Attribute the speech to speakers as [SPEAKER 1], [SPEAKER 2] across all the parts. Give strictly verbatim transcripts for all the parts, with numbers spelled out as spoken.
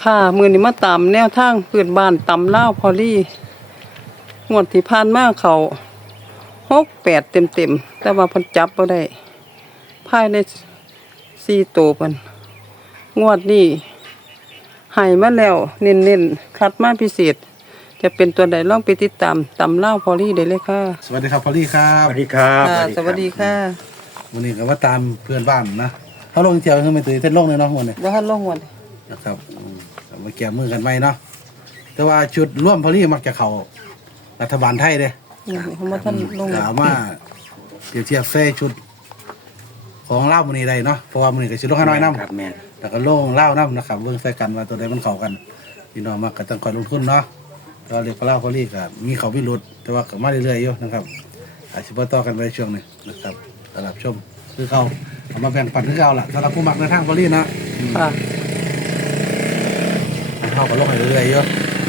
[SPEAKER 1] ค่ะมื้อนี้มาตามแนวทางพื้นบ้านตำลาวพอลี่งวดที่ผ่านมาเขาหก แปดเต็มๆแต่ว่าเพิ่นจับบ่ได้ภายในสี่ตัวเพิ่นงวดนี้ให้มาแล้วเน้นๆคัดมาพิเศษจะเป็นตัวใดลองไปติดตามตำลาวพอลี่ได้เลยค่ะ
[SPEAKER 2] สวัสดีครับพอลลี่ครั
[SPEAKER 3] ส
[SPEAKER 2] บ
[SPEAKER 3] วัสดีครับ
[SPEAKER 1] ค่ะสวัสดีค่ะ
[SPEAKER 2] วันนี้ก็ว่าตามเพื่อนบ้านนะเขาลงเที่ยวขึ้นไปตื่นเต้นลงเลยเนาะวันนี้
[SPEAKER 1] บ่ทันลงงวด
[SPEAKER 2] นะครับอืมก็มาแก้มือกันไว้เนาะแต่ว่าชุดร่วมพอลลี่มักจะเข้ารัฐบาลไทยเด้
[SPEAKER 1] นี่เขาบ่ทันลง
[SPEAKER 2] ถามว่าเปรียบเทียบเซ่ชุดของเล่าวมันนี้ได้เนาะเพราะว่ามันนี้ก็ชุดลงให้น้อยน้ำ
[SPEAKER 3] ครับแม่น
[SPEAKER 2] แต่ก็ลงเล่าวน้ำนะครับเบิ่งใส่กันว่าตัวใดมันเข้ากันพี่น้องมักก็ต้องคอยลงทุนเนาะก็เรียกว่าเล่าวพอลลี่ก็มีเขามีหลุดแต่ว่าก็มาเรื่อยๆอยู่นะครับอาจจะบ่ต่อกันไปช่วงหนึงนะครับตลาดชมคือเขาเอามาแบ่งปันคือเขาล่ะสำหรับผู้มักในทางพอลลี่นะ
[SPEAKER 1] ค่ะ
[SPEAKER 2] เขาก็ลงให้เรื่อยๆเยอะ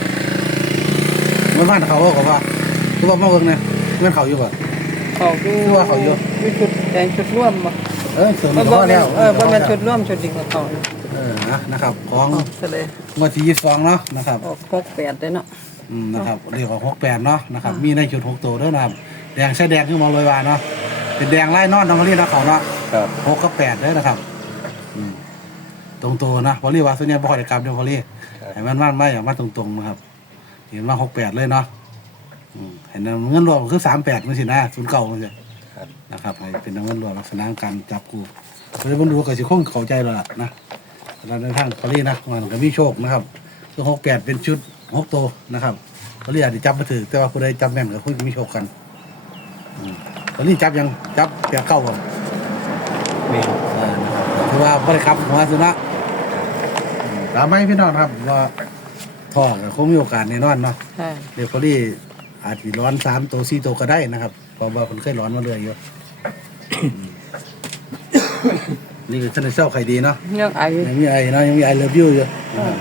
[SPEAKER 2] มันบ้านเขาก็ว่าคือว่ามาเบิ่งเนี่ยเงินเขาอยู่ป่ะ
[SPEAKER 1] เขาดู
[SPEAKER 2] คือว่าเขาอยู่
[SPEAKER 1] มีชุดแดงชุดร่วมบ่
[SPEAKER 2] เออเสริม
[SPEAKER 1] บ่
[SPEAKER 2] ก็
[SPEAKER 1] บ่
[SPEAKER 2] พอ
[SPEAKER 1] แม่
[SPEAKER 2] แล้
[SPEAKER 1] น
[SPEAKER 2] ว
[SPEAKER 1] เออบ่แม่นชุดร่วมชุดดิ่งกับเขา
[SPEAKER 2] เออนะนะครับของ
[SPEAKER 1] อ๋อซะเลย
[SPEAKER 2] งวดที่ยี่สิบสองเนาะนะครับ
[SPEAKER 1] ออกหก แปดได้เนาะ
[SPEAKER 2] อืมนะครับเรียกว่าหกแปดเนาะนะครับมีในจุดหกตัวด้วยนะครับแดงใช้แดงคือมองลอยวาเนาะเป็นแดงไล่นอนน้องเขาเรียกนะเขาเนาะ
[SPEAKER 3] ครับ
[SPEAKER 2] หกกับแปดด้วยนะครับอืมตรงตัวนะพอเรียกว่าส่วนใหญ่บ่ค่อยได้กลับเดี๋ยวพอเรียกให้มันมันไม่อย่างมาตรงๆนะครับเห็นว่าหกแปดเลยเนาะอืมเห็นเงินรวมคือสามแปดมันสินะศูนย์เก่ามันสิ
[SPEAKER 3] ครับ
[SPEAKER 2] นะครับให้เป็นเงินรวมลักษณะการจับกูเลยบรรดูก็สิคงเข้าใจแล้วล่ะนะแล้วในทางพอเรียกนะมันก็มีโชคนะครับคือหกแปดเป็นชุดหกตัวนะครับพอเรียกอาจจะจับมาถือแต่ว่าผู้ใดจับแม่นก็คุณมีโชคกันอืมพอเรียกจับยังจับแปดเก้าก่อน
[SPEAKER 3] แม่น
[SPEAKER 2] เออนะครับถือว่าบริครับหัวสุนะตามไม่พี่น้องครับว่าท่อก็คงมีโอกาสแน่นอนเนาะ
[SPEAKER 1] ใช่
[SPEAKER 2] เดี๋ยวพอดีอาจจะร้อนสามตัวสี่ตัวก็ได้นะครับเพราะว่าคนเคยร้อนมาเรื่อยอยู่ นี่คือท่านเจ้าไข่ดีเนาะ
[SPEAKER 1] ยังอายุ
[SPEAKER 2] ยังมีไอ้เนาะยังมีไอ้เลิฟยูอยู่นะครับ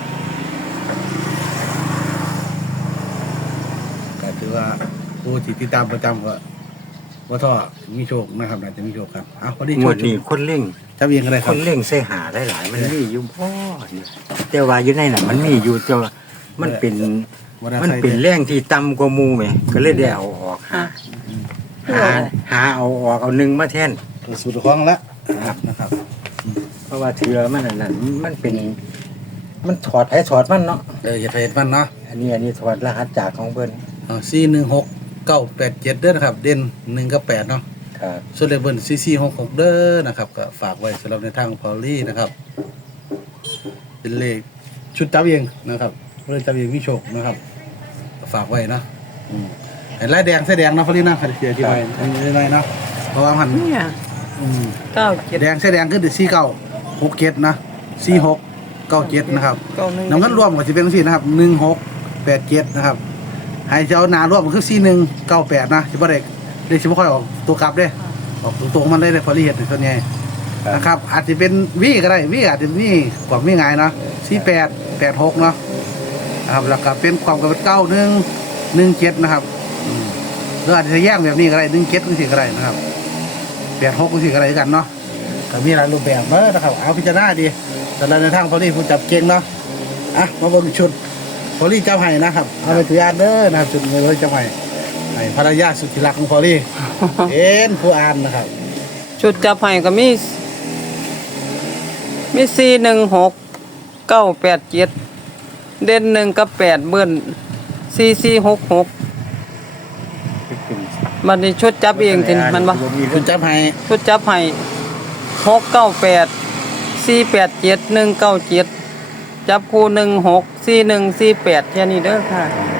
[SPEAKER 2] ก็ถือว่าผู้ที่ติดตามประจำก็ว่าท่อมีโชคนะครับน่าจะมีโชคครับอ้าวพอดี
[SPEAKER 3] ง
[SPEAKER 2] โช
[SPEAKER 3] ว
[SPEAKER 2] ค
[SPEAKER 3] ดนี้คนเล่ง
[SPEAKER 2] จับเองก็ได้ค
[SPEAKER 3] ครับ นเล่งใส่หาได้หลายมันมีอยู่พ่อนี่แต่ว่าอยู่ในน่ะมันมีอยู่แต่ว่ามันเป็น
[SPEAKER 2] ว่าได้
[SPEAKER 3] มัน
[SPEAKER 2] ใส่
[SPEAKER 3] เป็นแรงที่ต่ำกว่าหมู่แหมก็เลยได้เอาออกหาหาหาเอาออกเอาหนึ่งมาแทน
[SPEAKER 2] ตัวสูตรของละนะครับ
[SPEAKER 3] เพราะว่าเถือมันนั่นน่ะมันเป็น มันถอดไผถอดมันเนาะ
[SPEAKER 2] เอออย่าไปเห็นมันเนาะ
[SPEAKER 3] อันนี้อันนี้ถอดรหัสจากของเพิ่น
[SPEAKER 2] สี่หนึ่งหกเก้าแปดเจ็ดเด้อนะครับ เด่นหนึ่งกับแปดเนาะ
[SPEAKER 3] ครับ
[SPEAKER 2] ส่วนเลเบิลสี่สี่หกหกเด้อนะครับก็ฝากไว้สำหรับในทางพอลลี่นะครับ เป็นเลขชุดจับเองนะครับเรื่องจับเองมีโชคนะครับก็ฝากไว้เนาะอืมเห็นลายแดงเส้แดงเนาะพอลลี่นะใครเสียที่ไว้อันนี้ไรเนาะเพราะว่ามัน
[SPEAKER 1] เนี่ย
[SPEAKER 2] อืม
[SPEAKER 1] เก้าเจ็ด
[SPEAKER 2] แดงเส้แดงคือสี่เก้าหกเจ็ดนะสี่หกเก้าเจ็ดนะครับ
[SPEAKER 1] เก้าหนึ่ง
[SPEAKER 2] น้ำเงินรวมก็จะเป็นสี่นะครับหนึ่งหกแปดเจ็ดนะครับให้เจ้าหนารวมก็คือสี่หนึ่งเก้าแปดนะจะบ่ได้ได้ชิบค่อยออกตัวกลับเด้ออกตรงๆมันได้เลยพอลี่เห็ดส่วนใหญ่นะครับอาจจะเป็นวีก็ได้วีอาจจะวีกว่าวีง่ายเนาะสี่แปดแปดหกเนาะนะครับแล้วก็เป็นความกับเก้าหนึ่งหนึ่งเจ็ดนะครับอืมหรืออาจจะแยกแบบนี้ก็ได้หนึ่งเจ็ดก็สิก็ได้นะครับแปดหกก็สิก็ได้กันเนาะก็มีหลายรูปแบบเนาะนะครับเอาพิจารณาดีแต่ละในทางพอลี่ผู้จับเก่งเนาะอ่ะมาเบิ่งชุดพอลี่เจ้าไห้นะครับเอาไปถืออ่านเด้อนะครับชุดเงินเจ้าไห้ให้ภรรยาสุดที่รักของพอลี่ เอ็นผู้อ่านนะครับ
[SPEAKER 1] ชุดจับให้ก็มีมีสี่หนึ่งหกเก้าแปดเจ็ดเด่นหนึ่งกับแปดเบิ้ลสี่สี่หกหกมันนี่ชุดจับเองทีนี้มันบ่
[SPEAKER 2] ชุดจับไห้
[SPEAKER 1] ชุดจับให้หกเก้าแปดสี่แปดเจ็ดหนึ่งเก้าเจ็ดจับคู่หนึ่งหกสี่หนึ่งสี่แปดแค่นี้เด้อค่ะ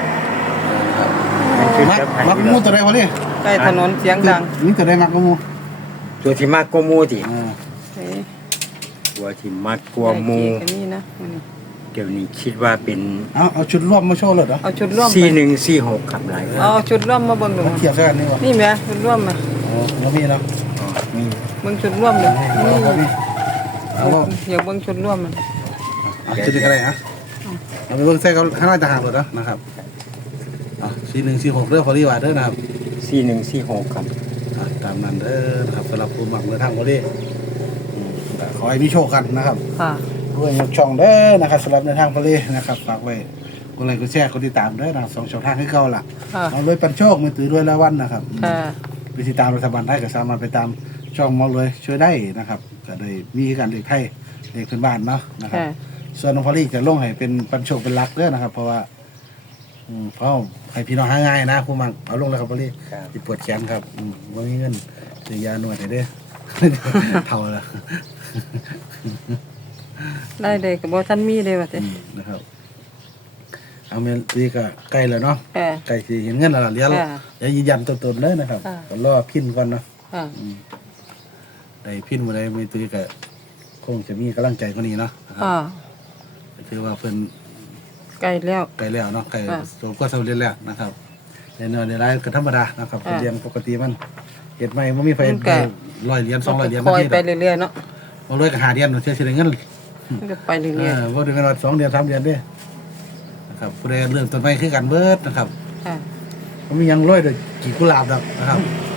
[SPEAKER 2] มักมักมูตัวใดพอลี่
[SPEAKER 1] ใกล้ถนนเสียงดัง
[SPEAKER 2] นี่ตัวใดมักมู
[SPEAKER 3] ตัวที่มากกว่าหมู่ติ
[SPEAKER 2] อ่า
[SPEAKER 1] เฮ้ย
[SPEAKER 3] ตัวที่มากกว่าหมู่
[SPEAKER 1] กันนี่นะอืม
[SPEAKER 3] เดี๋ยวนี้คิดว่าเป็น
[SPEAKER 2] เอาเอาชุดร่วมมาโชว์เลยเหรอ
[SPEAKER 1] เอาชุดร่วมไป
[SPEAKER 3] สี่หนึ่งสี่หกครับหลาย
[SPEAKER 1] เอาชุดร่วมมาเบิ่งดู
[SPEAKER 2] มาเทียบกันนี่วะ
[SPEAKER 1] นี่แหม่ชุดร่วมมา
[SPEAKER 2] อ๋อแล้วมีเนาะ
[SPEAKER 3] มี
[SPEAKER 1] เบิ่งชุดร่วมเลย
[SPEAKER 2] เอาครับพี่เอาว่า
[SPEAKER 1] อยากเบิ่งชุดร่วมมัน
[SPEAKER 2] เอาชุดนี้ก็ได้อะเอาไปเบิ่งใส่กับข้างหน้าต่างหากเลยนะนะครับอ่ะสี่หนึ่งสี่หกเด้อพอลี่ว่าเด้อนะครับ
[SPEAKER 3] สี่หนึ่งสี่หกครับ
[SPEAKER 2] อ่ะตามนั้นเด้อนะครับสำหรับผู้หมักเมื่อทางพอลี่อืมก็ขอให้มีโชคกันนะครับ
[SPEAKER 1] ค่ะ
[SPEAKER 2] ด้วยยกช่องเด้อนะครับสำหรับในทางพลีนะครับฝากไว้กดไลค์กดแชร์กดติดตามเด้อนะสองช่องทางให้เก่าล่ะ
[SPEAKER 1] ค่ะ
[SPEAKER 2] เอาเลยปันโชคมือถือด้วยละวันนะครับ
[SPEAKER 1] ค่ะ
[SPEAKER 2] ไปติดตามรัฐบาลไทยก็สามารถไปตามช่องมองเลยช่วยได้นะครับก็ได้มีการเด็กไทยเด็กพื้นบ้านเนาะนะครับ
[SPEAKER 1] ค่ะ
[SPEAKER 2] ส่วนน้องพอลี่จะลงให้เป็นปันโชคเป็นหลักเด้อนะครับ เพราะว่าอืมเพราะให้พี่น้องหาง่ายนะผู้มังเอาลงแล้วครับพอลี่
[SPEAKER 3] ครับ
[SPEAKER 2] ติปวดแขนครับอืมว่ามีเงินซื้อยาหนวดให้เด้อ เท่าแล้ว
[SPEAKER 1] ได้เลยก็บ่ทันมีเลยว่าแต่
[SPEAKER 2] อืมนะครับเอาเมลีก็ใกล้แล้วเนาะ
[SPEAKER 1] ค่ะ
[SPEAKER 2] ใกล้สิเห็นเงินแล้วล่ะเดี๋ยว
[SPEAKER 1] ค่ะ
[SPEAKER 2] เดี๋ยวยืนยันตัวตนเลยนะครับ
[SPEAKER 1] ค่ะ
[SPEAKER 2] ก็รอพินก่อนเนาะ
[SPEAKER 1] ค่ะ
[SPEAKER 2] อืมได้พินมาได้ไม่ตุยก็คงจะมีกำลังใจกว่านี้เนาะนะครับ
[SPEAKER 1] อ่า
[SPEAKER 2] ถือว่าเพิ่น
[SPEAKER 1] ใกล้แล้ว
[SPEAKER 2] ใกล้แล้วเนาะใกล้
[SPEAKER 1] ค่ะ
[SPEAKER 2] ตัวก็สำเร็จแล้วนะครับในเนื้อในรายก็ธรรมดานะครับ
[SPEAKER 1] ค่ะ
[SPEAKER 2] เรียนปกติมันเฮ็ดไม่บ่มีไฟ
[SPEAKER 1] มันก็
[SPEAKER 2] ร้อยเหรียญสองร้อยเหรียญ
[SPEAKER 1] คอย
[SPEAKER 2] ที่
[SPEAKER 1] ไปเรื่อยๆเนาะ
[SPEAKER 2] บ่ร้อยก็หาเหรียญเชื่อสิได้เงิน
[SPEAKER 1] มันก็ไปเรื่
[SPEAKER 2] เอ
[SPEAKER 1] อย
[SPEAKER 2] อบ่ถึงขนาดสองเดือนสามเดือนเด้นะครับผู้ใดเริ่มต้นใหม่คือกันเบิดนะครับ
[SPEAKER 1] ๆค่ะ
[SPEAKER 2] มันมีหยังร้อยดอกกี่กุหลาบดอกนะครับ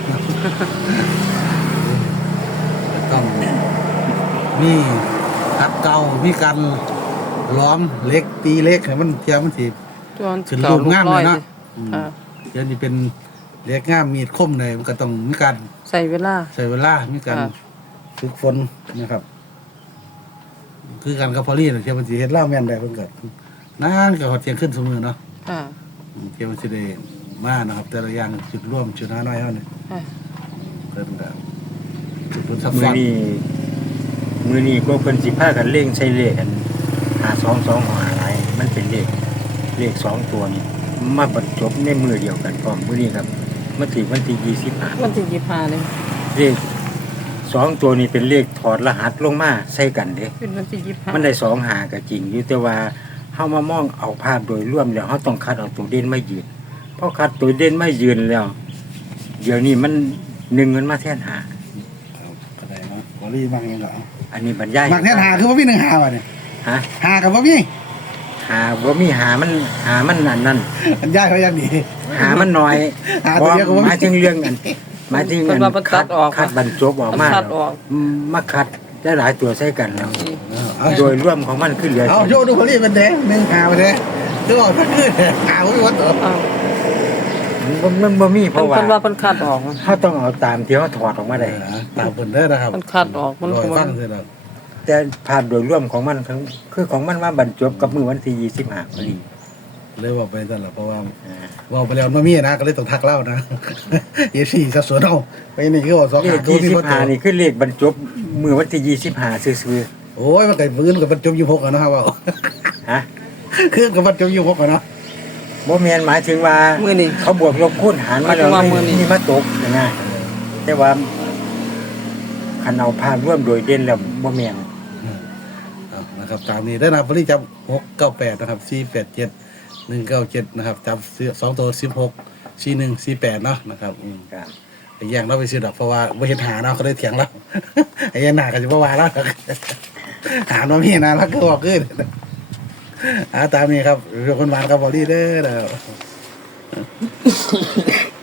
[SPEAKER 2] ต้องมีคัดเก่ามีการล้อมเหล็กตีเหล็กให้มันเทียมมันสิ
[SPEAKER 1] จวน
[SPEAKER 2] ขึ้นรูปงามเลยเนาะอืม
[SPEAKER 1] ค่ะ
[SPEAKER 2] เดี๋ยวนี้เป็นเหล็กงามมีดคมเลยมันก็ต้องมีการ
[SPEAKER 1] ใส่เวลา
[SPEAKER 2] ใช้เวลามีการ
[SPEAKER 1] ค่ะ
[SPEAKER 2] ฝึกฝนนะครับ คือการกับพอลี่เทียมมันสิเฮ็ดล่าแม่นได้เพิ่นก็นานก็ฮอดเที่ยงขึ้นเสมอเนาะ
[SPEAKER 1] ค่ะ
[SPEAKER 2] อืมเที่ยงมันสิได้มานะครับ แต่ละอย่างจุดร่วมจุดหาน้อยเฮานี่
[SPEAKER 1] ค่ะ
[SPEAKER 2] เพิ่นก็จุดเพิ่นซับ
[SPEAKER 3] มื
[SPEAKER 2] ซ้
[SPEAKER 3] อ
[SPEAKER 2] อน
[SPEAKER 3] นี้มือนี้ก็เพิ่นสิพากันเล่งใช้เลขกันหาสองสองหาหลายมันเป็นเลขเลขสองตัวนี่มาบรรจบในมือเดียวกันพร้อมมือนี้ครับมันถึงวันที่ยี่สิบห้า
[SPEAKER 1] วันที่ยี่สิบห้าเลย
[SPEAKER 3] เลขสองตัวนี้เป็นเลขถอดรหัสลงมาใส่กันเด้
[SPEAKER 1] เป็นวันที่ยี่สิบห้า
[SPEAKER 3] มันได้สองหาก็จริงอยู่แต่ว่าเฮามามองเอาภาพโดยรวมแล้วเฮาต้องคัดเอาตัวเด่นไม่ยืนพอคัดตัวเด่นไม่ยืนแล้ว เดี๋ยวนี้มันหนึ่งมันมาแทนหา
[SPEAKER 2] ครับก็ได้เนาะพอลี่บางอย่างก็เอา
[SPEAKER 3] อันนี้บรรยาย
[SPEAKER 2] บางแท้หาคือบ่มีหนึ่งหาว่ะเนี่ย
[SPEAKER 3] ฮะ
[SPEAKER 2] หากับบ่มี
[SPEAKER 3] หาบ่มีหามันหามันนั่นนั่น
[SPEAKER 2] อันย้ายเขาอย่างนี้
[SPEAKER 3] หามันน้อย
[SPEAKER 2] หาตัวเดียวก็บ่มี
[SPEAKER 3] หมายถึงเรื่องอันหมายถึง
[SPEAKER 1] เพิ่
[SPEAKER 3] อั
[SPEAKER 1] น
[SPEAKER 3] น
[SPEAKER 1] ว่าเพิ่น
[SPEAKER 3] คั
[SPEAKER 1] ตั
[SPEAKER 3] ด
[SPEAKER 1] ดออก
[SPEAKER 3] คัดบรรจบออกมา
[SPEAKER 1] คัดออก
[SPEAKER 3] อืมมาคัดได้หลายตัวใส่กันแล้ว
[SPEAKER 2] เอา
[SPEAKER 3] โดยรวมของมันคือเหลือ
[SPEAKER 2] เอาโยดูพอลี่เป็นแดงหนึ่งหาไปเลยตัวออกถ้าขึ้นหาบ่มีวันตัว
[SPEAKER 1] อ่า
[SPEAKER 3] มันมันบ่มีเพ
[SPEAKER 1] เพิ่น
[SPEAKER 3] ราะว่า
[SPEAKER 1] เพิ่นว่าเพิ่นคัดออก
[SPEAKER 3] เขาต้องเอาตามที่เขาถอดออกมาได้
[SPEAKER 2] ตามเพิ่นเด้อนะครับ
[SPEAKER 1] มันคัดออกมัน
[SPEAKER 2] ร
[SPEAKER 1] ก็
[SPEAKER 2] อย
[SPEAKER 1] บ่
[SPEAKER 2] ฟังซื่อแล้ว
[SPEAKER 3] แต่ภาพโดยรวมของมันทั้งคือของมันมาบรรจบกับมือวันที่ยี่สิบห้าพอดี
[SPEAKER 2] เลยบอกไปนั่นแหละเพราะว่า
[SPEAKER 3] อ่า
[SPEAKER 2] บอกไปแล้วมันมีนะก็เลยต้องทักเล่านะ เอฟซีสัดส่วนเอาไปนี่ก็บอกสอง
[SPEAKER 3] เล
[SPEAKER 2] หา
[SPEAKER 3] ข
[SPEAKER 2] ดู
[SPEAKER 3] ยี่
[SPEAKER 2] ที่
[SPEAKER 3] สิบ
[SPEAKER 2] พ่อโต
[SPEAKER 3] ห้านี่คือเลขบรรจบมือวันที่ยี่สิบห้าซื่อ
[SPEAKER 2] โอ้ยมันไก่ฟื้นกับมันจมยี่หกอะเนาะครับว่า
[SPEAKER 3] ๆฮะ
[SPEAKER 2] เครื่องกับมันจมยี่หกอะเนาะ
[SPEAKER 3] บ่แม่นหมายถึงว่า
[SPEAKER 1] มื้อนี้
[SPEAKER 3] เขาบวกลบคูณหารมาแล้ว
[SPEAKER 1] หมายถึงว่ามื้อนี้
[SPEAKER 3] นี่มาตกนะแต่ว่าคันเอาภาพรวมโดยเด่นแล้วบ่แม่น
[SPEAKER 2] เอานะครับตามนี้ได้อนะพอดีจับหกเก้าแปดนะครับสี่แปดเจ็ดหนึ่งเก้าเจ็ดนะครับจับสองตัวสิบหกสี่หนึ่งสี่แปดเนาะนะครับอืม
[SPEAKER 3] ครับ
[SPEAKER 2] ไอ้แย่งเราไปซื้อดอกเพราะว่าไม่เห็นหาเนาะเขาได้เถียงแล้ว ไอ้แย่งหนาก็จะบ่ว่าแล้ว หามาพี่นะแล้วก็บอกขึ้นอ่าตามนี้ครับเรื่องคนหวานกับบอดี้เด้อเด้อ